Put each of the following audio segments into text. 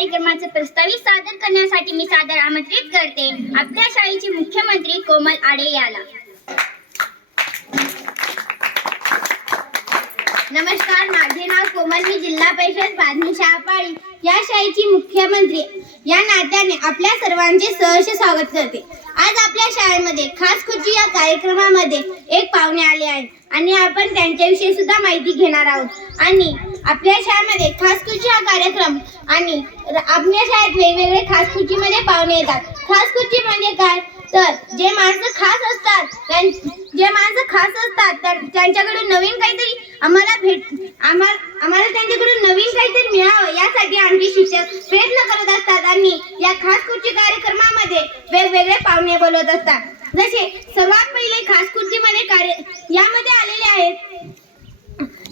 कार्यक्रमाचे प्रस्तावित सादर करण्यासाठी मी सादर आमंत्रित करते. आपल्या शाळेचे मुख्यमंत्री कोमल आडे याला. नमस्कार माझे नाव कोमल. मी जिल्हा परिषद प्राथमिक शाळा या शाळेची मुख्यमंत्री या नात्याने आपल्या सर्वांचे सहर्ष स्वागत करते. आज आपल्या शाळेमध्ये खास खुर्ची या कार्यक्रमामध्ये एक पाहुणे आले आहेत. आणि आपण त्यांच्याविषयी सुद्धा माहिती घेणार आहोत. आणि आपल्या शाळेमध्ये खास हा कार्यक्रम आणि आपल्या शाळेत वेगवेगळे खास पाहुणे येतात. खास म्हणजे काय? तर जे माणसं खास असतात त्यां- जे माणसं खास असतात तर त्यांच्याकडून नवीन काहीतरी आम्हाला भेट आम्हाला आम्हाला त्यांच्याकडून नवीन काहीतरी मिळावं यासाठी आमचे शिक्षक प्रयत्न करत असतात आणि या खास कार्यक्रमामध्ये वेगवेगळे पाहुणे बोलवत असतात. जसे सर्वात पहिले खास कार्य यामध्ये आलेले आहेत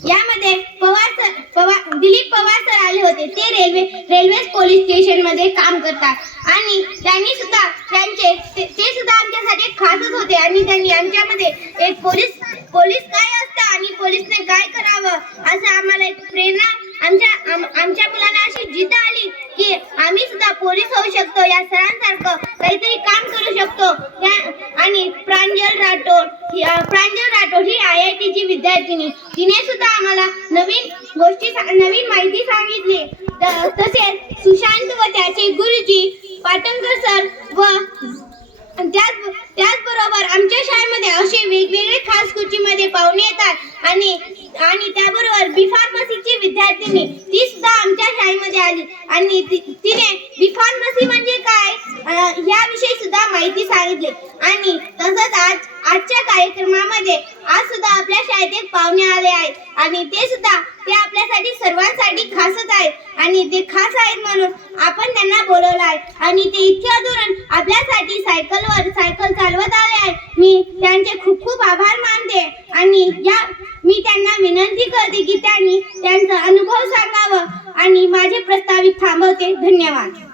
यामध्ये पवार सर पवार दिलीप पवार सर आले होते ते रेल्वे रेल्वे पोलीस स्टेशनमध्ये काम करतात. आणि त्यांनी सुद्धा त्यांचे ते ते सुद्धा आमच्यासाठी खासच होते. आणि त्यांनी आमच्यामध्ये एक पोलीस पोलीस काय असतं आणि पोलीसने काय करावं असं आम्हाला एक प्रेरणा आमच्या आमच्या मुलांना अशी जिद्द आली की आम्ही सुद्धा पोलीस होऊ शकतो. या सरांसारखं काहीतरी काम करू शकतो त्या आणि प्रांजल राठोड ही, अ, प्रांजल राठोड ही आय आय टीची विद्यार्थिनी. तिने सुद्धा आम्हाला नवीन गोष्टी नवीन माहिती सांगितली. तसेच सुशांत व त्याचे गुरुजी पाटणकर सर व त्याच त्याचबरोबर आमच्या शाळेमध्ये असे वेगवेगळे खास खुर्चीमध्ये पाहुणे येतात. आणि आणि त्याबरोबर बी फार्मसीची विद्यार्थिनी ती सुद्धा आमच्या शाळेमध्ये आली. आणि तिने बी फार्मसी म्हणजे काय? या याविषयी माहिती सांगितली. आणि तसंच आज आजच्या कार्यक्रमामध्ये आज सुद्धा आपल्या शाळेत एक पाहुणे आले आहेत. आणि ते सुद्धा ते आपल्यासाठी सर्वांसाठी खासच आहेत. आणि ते खास आहेत म्हणून आपण त्यांना बोलवलं आहे. आणि ते इतक्या दुरून आपल्यासाठी सायकलवर सायकल चालवत आले आहेत. मी त्यांचे खूप खूप आभार मानते. आणि या मी त्यांना विनंती करते की त्यांनी त्यांचा अनुभव सांगावा. आणि माझे प्रस्तावित थांबवते. धन्यवाद.